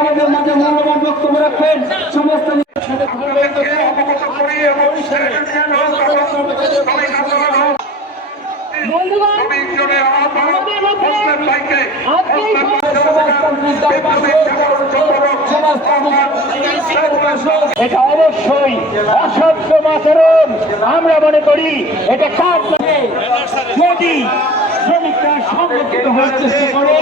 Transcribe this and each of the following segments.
আমাদের মাঝে মূল্যবান বক্তব্য রাখবেন সমস্ত এটা অবশ্যই অসভ্য আচরণ আমরা মনে করি। এটা কাজ যদি শ্রমিকরা সংরক্ষিত হওয়ার চেষ্টা করে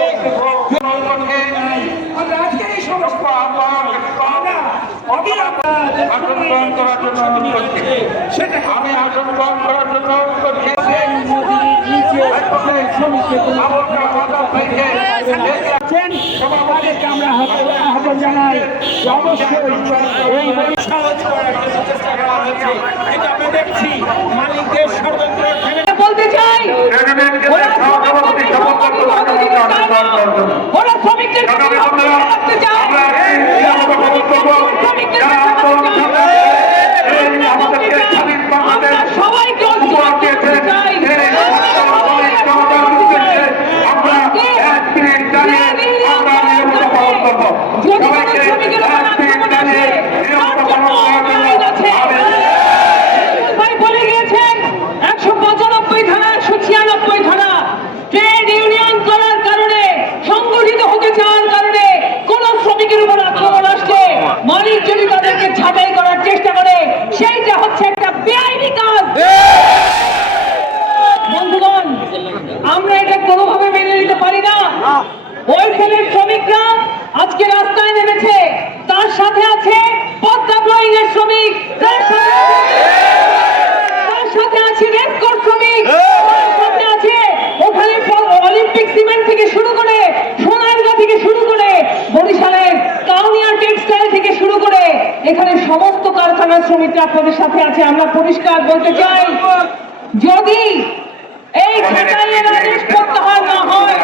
আমরা আহ্বান জানাই অবশ্যই এই দেখছি মালিকদের বলতে চাই ওরা শ্রমিকদের মালিক যদি তাদেরকে ছাঁটাই করার চেষ্টা করে সেইটা হচ্ছে একটা বেআইনি কাজ। বন্ধুগণ, আমরা এটা কোনোভাবে মেনে নিতে পারি না। ওই সেলের শ্রমিকরা আজকে রাস্তায় নেমেছে, তার সাথে আছে পদ্মা ব্লোয়িং এর শ্রমিক, তার সাথে আছে রেডকোর শ্রমিক, তার সাথে আছে ওখানে অলিম্পিক সিমেন্ট থেকে শুরু করে সোনারগাঁ থেকে শুরু করে বরিশালের কাউনিয়া টেক্সটাইল থেকে শুরু করে এখানে সমস্ত কারখানার শ্রমিকরা আপনাদের সাথে আছে। আমরা পরিষ্কার বলতে চাই, যদি এই ছাঁটাইয়ের আদেশ প্রত্যাহার না হয়